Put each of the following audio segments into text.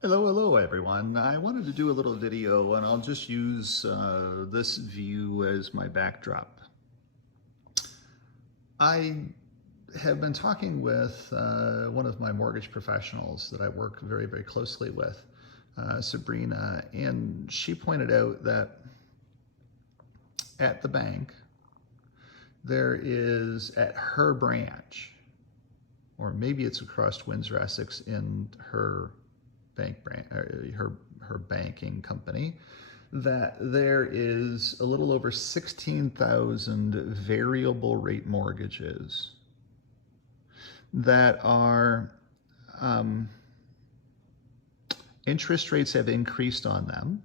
Hello everyone. I wanted to do a little video and I'll just use this view as my backdrop. I have been talking with one of my mortgage professionals that I work very closely with, Sabrina, and she pointed out that at the bank there is, at her branch, or maybe it's across Windsor Essex in her her banking company, that there is a little over 16,000 variable rate mortgages that are interest rates have increased on them,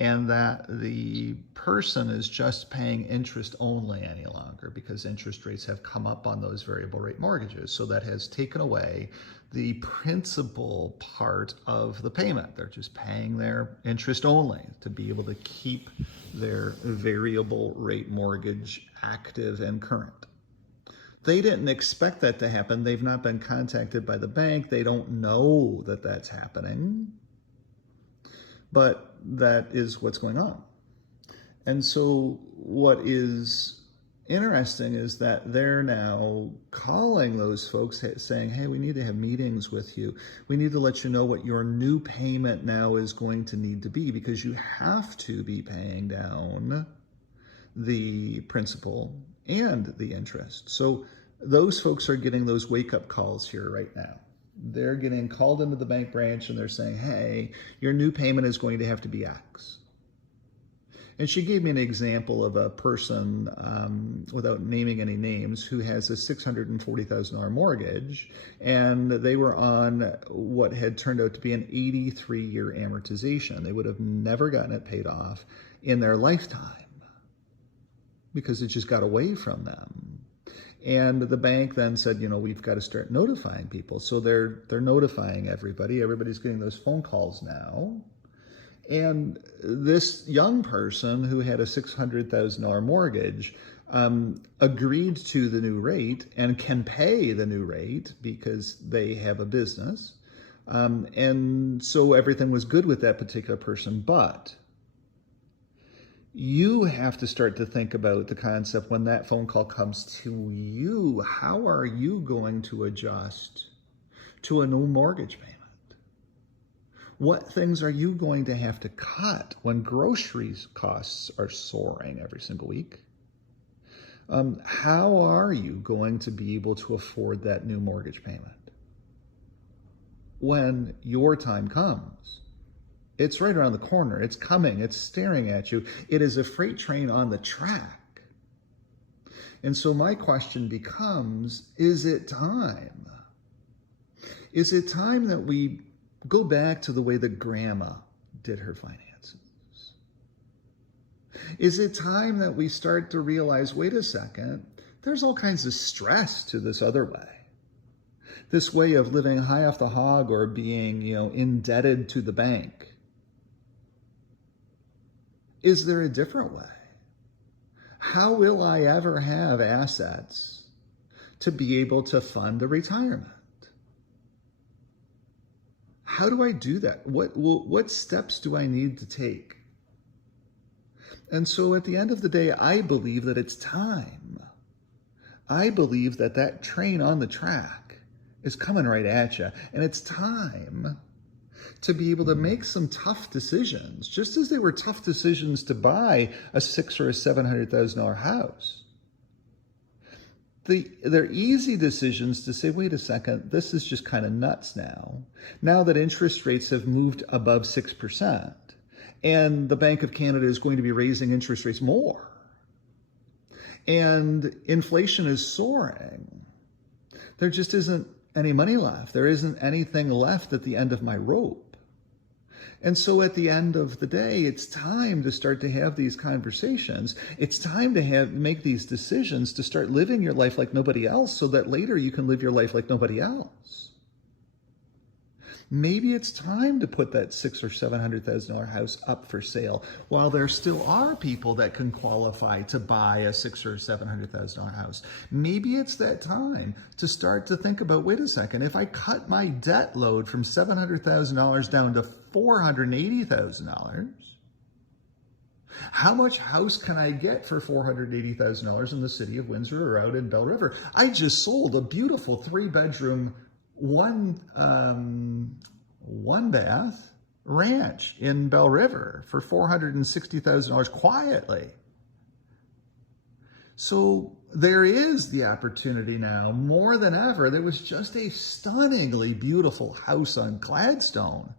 and that the person is just paying interest only any longer because interest rates have come up on those variable rate mortgages. So that has taken away the principal part of the payment. They're just paying their interest only to be able to keep their variable rate mortgage active and current. They didn't expect that to happen. They've not been contacted by the bank. They don't know that that's happening, but that is what's going on. And so what is interesting is that they're now calling those folks saying, hey, we need to have meetings with you. We need to let you know what your new payment now is going to need to be, because you have to be paying down the principal and the interest. So those folks are getting those wake-up calls here right now. They're getting called into the bank branch and they're saying, hey, your new payment is going to have to be X. And she gave me an example of a person, without naming any names, who has a $640,000 mortgage, and they were on what had turned out to be an 83-year amortization. They would have never gotten it paid off in their lifetime because it just got away from them. And the bank then said, you know, we've got to start notifying people. So they're notifying everybody. Everybody's getting those phone calls now. And this young person who had a $600,000 mortgage agreed to the new rate and can pay the new rate because they have a business. And so everything was good with that particular person. But you have to start to think about the concept when that phone call comes to you. How are you going to adjust to a new mortgage payment? What things are you going to have to cut when groceries costs are soaring every single week? How are you going to be able to afford that new mortgage payment when your time comes? It's right around the corner. It's coming. It's staring at you. It is a freight train on the track. And so my question becomes, is it time? Is it time that we go back to the way that grandma did her finances? Is it time that we start to realize, wait a second, there's all kinds of stress to this other way? This way of living high off the hog or being, indebted to the bank. Is there a different way? How will I ever have assets to be able to fund a retirement? How do I do that? What steps do I need to take? And so at the end of the day, I believe that it's time. I believe that that train on the track is coming right at you. And it's time to be able to make some tough decisions, just as they were tough decisions to buy a $600,000 or a $700,000 house. They're easy decisions to say, wait a second, this is just kind of nuts now. Now that interest rates have moved above 6%, and the Bank of Canada is going to be raising interest rates more, and inflation is soaring, there just isn't any money left. There isn't anything left at the end of my rope. And so at the end of the day, it's time to start to have these conversations. It's time to make these decisions, to start living your life like nobody else, so that later you can live your life like nobody else. Maybe it's time to put that $600,000 or $700,000 house up for sale while there still are people that can qualify to buy a $600,000 or $700,000 house. Maybe it's that time to start to think about, wait a second, if I cut my debt load from $700,000 down to $480,000, how much house can I get for $480,000 in the city of Windsor or out in Belle River? I just sold a beautiful 3-bedroom, one bath ranch in Belle River for $460,000 quietly. So there is the opportunity now more than ever. There was just a stunningly beautiful house on Gladstone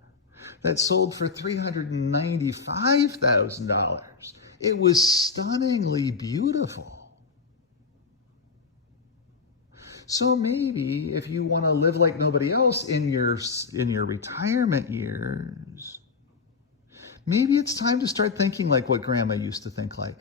that sold for $395,000. It was stunningly beautiful. So maybe if you want to live like nobody else in your retirement years, maybe it's time to start thinking like what Grandma used to think like.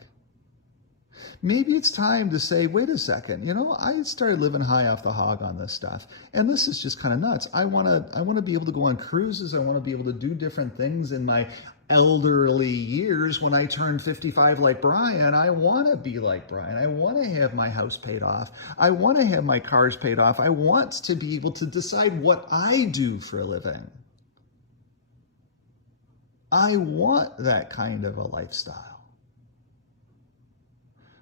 Maybe it's time to say, wait a second, I started living high off the hog on this stuff, and this is just kind of nuts. I want to be able to go on cruises. I want to be able to do different things in my elderly years. When I turn 55 like Brian, I want to be like Brian. I want to have my house paid off. I want to have my cars paid off. I want to be able to decide what I do for a living. I want that kind of a lifestyle.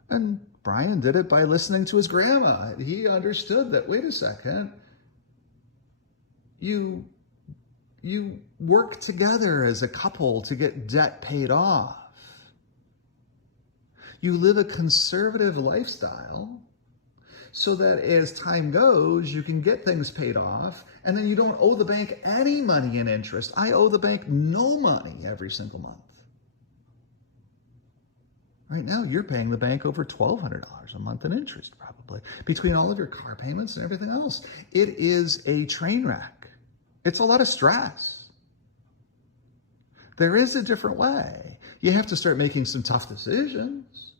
And Brian did it by listening to his grandma. He understood that, wait a second, you work together as a couple to get debt paid off. You live a conservative lifestyle so that as time goes, you can get things paid off, and then you don't owe the bank any money in interest. I owe the bank no money every single month. Right now, you're paying the bank over $1,200 a month in interest, probably, between all of your car payments and everything else. It is a train wreck. It's a lot of stress. There is a different way. You have to start making some tough decisions.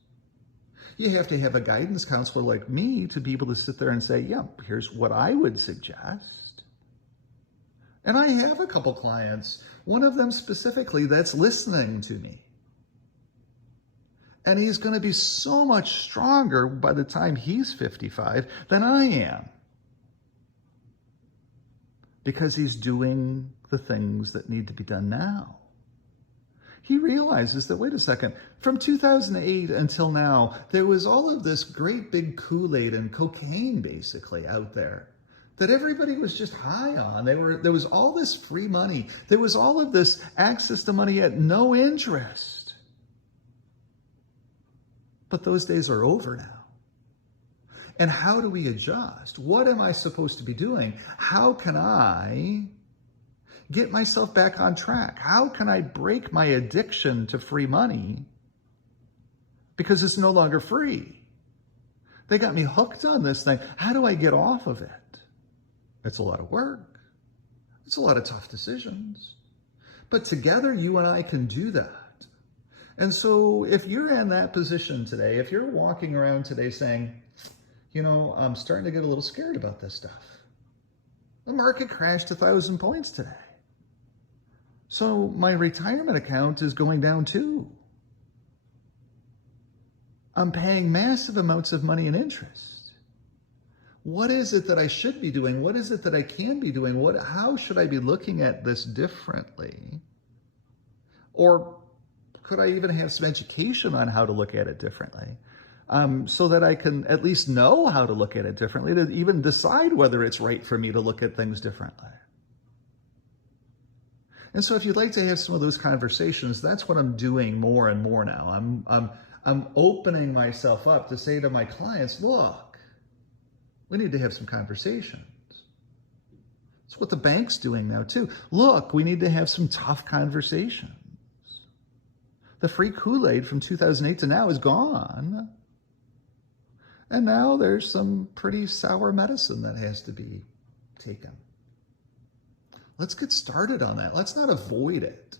You have to have a guidance counselor like me to be able to sit there and say, yeah, here's what I would suggest. And I have a couple clients, one of them specifically, that's listening to me. And he's going to be so much stronger by the time he's 55 than I am. Because he's doing the things that need to be done now. He realizes that, wait a second, from 2008 until now, there was all of this great big Kool-Aid and cocaine basically out there that everybody was just high on. There was all this free money. There was all of this access to money at no interest. But those days are over now. And how do we adjust? What am I supposed to be doing? How can I get myself back on track? How can I break my addiction to free money? Because it's no longer free. They got me hooked on this thing. How do I get off of it? It's a lot of work. It's a lot of tough decisions. But together, you and I can do that. And so if you're in that position today, if you're walking around today saying, I'm starting to get a little scared about this stuff. The market crashed 1,000 points today. So my retirement account is going down too. I'm paying massive amounts of money in interest. What is it that I should be doing? What is it that I can be doing? How should I be looking at this differently? Or could I even have some education on how to look at it differently? So that I can at least know how to look at it differently, to even decide whether it's right for me to look at things differently. And so if you'd like to have some of those conversations, that's what I'm doing more and more now. I'm opening myself up to say to my clients, look, we need to have some conversations. It's what the bank's doing now too. Look, we need to have some tough conversations. The free Kool-Aid from 2008 to now is gone. And now there's some pretty sour medicine that has to be taken. Let's get started on that. Let's not avoid it.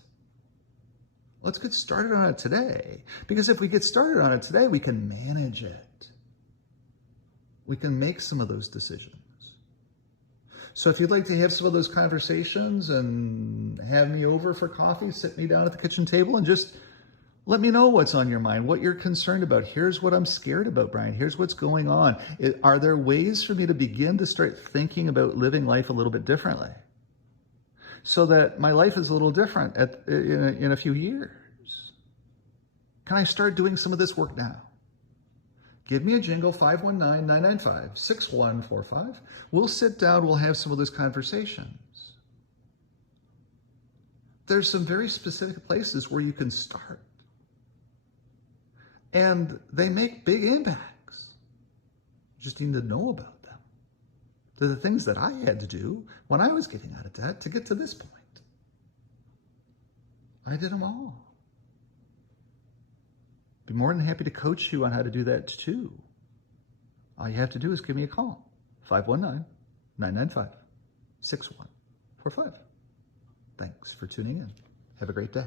Let's get started on it today. Because if we get started on it today, we can manage it. We can make some of those decisions. So if you'd like to have some of those conversations and have me over for coffee, sit me down at the kitchen table and just let me know what's on your mind, what you're concerned about. Here's what I'm scared about, Brian. Here's what's going on. Are there ways for me to begin to start thinking about living life a little bit differently so that my life is a little different in a few years? Can I start doing some of this work now? Give me a jingle, 519-995-6145. We'll sit down, we'll have some of those conversations. There's some very specific places where you can start. And they make big impacts. You just need to know about them. They're the things that I had to do when I was getting out of debt to get to this point. I did them all. Be more than happy to coach you on how to do that too. All you have to do is give me a call. 519-995-6145. Thanks for tuning in. Have a great day.